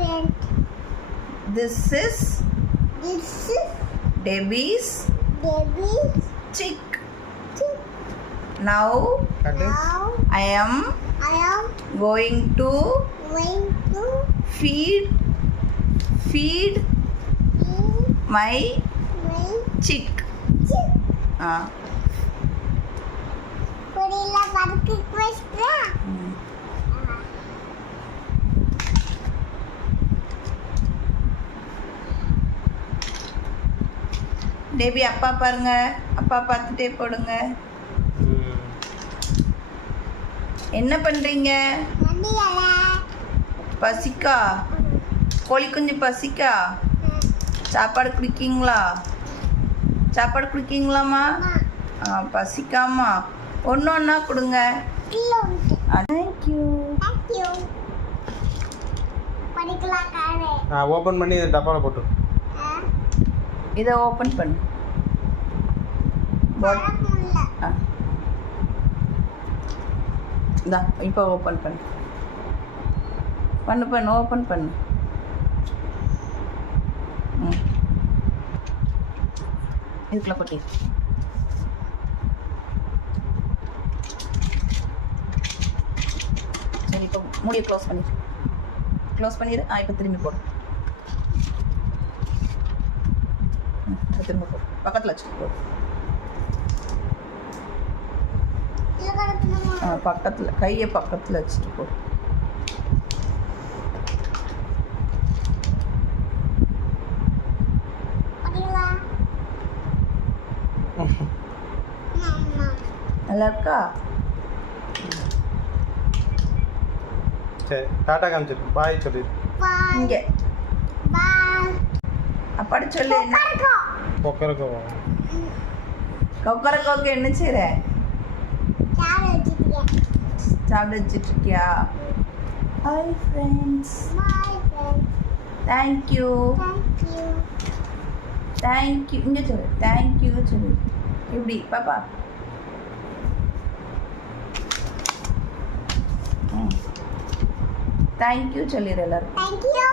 Elephant. This is This is Debbie's Debbie's chick. chick. Now Now I am I am going to going to feed feed my my chick. chick. புரியல படுக்கு குவஸ்ட்ரா. டேபி அப்பா பாருங்க, அப்பா பார்த்துட்டே போடுங்க. என்ன பண்றீங்க? நந்தியல. பசிக்கா? கோழி குஞ்சு பசிக்கா? சாப்பாடு குடிக்கீங்களா? சாப்பாடு குடிக்கீங்களாம்மா? பசிக்காமா ஒன்று ஒன்றா கொடுங்க. தேங்க்யூ. தேங்க்யூ. படிக்கலாம் காரே. ஓப்பன் பண்ணி டப்பாவில் போட்டு இதை ஓப்பன் பண்ணு. இந்தா இப்போ ஓப்பன் பண்ணு. பண்ணு ஓப்பன் பண்ணு. இதுக்குள்ள கொட்டி. சரி இப்போ மூடியை க்ளோஸ் பண்ணிடு. இப்போ திரும்பி போடு. திரும்ப போடு. பக்கத்தில் வச்சுட்டு போடு. பக்கத்தில் கையை பக்கத்தில் வச்சுட்டு போடு. நல்லா இருக்கா? சரி டாட்டா காமிச்சிரு. பாய் சொல்லி இங்கே அப்பாடி சொல்லு. என்ன கொக்கரக்கோ கொக்கரக்கோக்கு என்ன செய்கிற? சாப்பிட வச்சுட்ருக்கியா? Hi friends. தேங்க்யூ. தேங்க்யூ இங்கே சொல்லு. தேங்க்யூ சொல்லு. இப்படி பாப்பா. தேங்க்யூ சொல்லிடு எல்லாரும். தேங்க்யூ.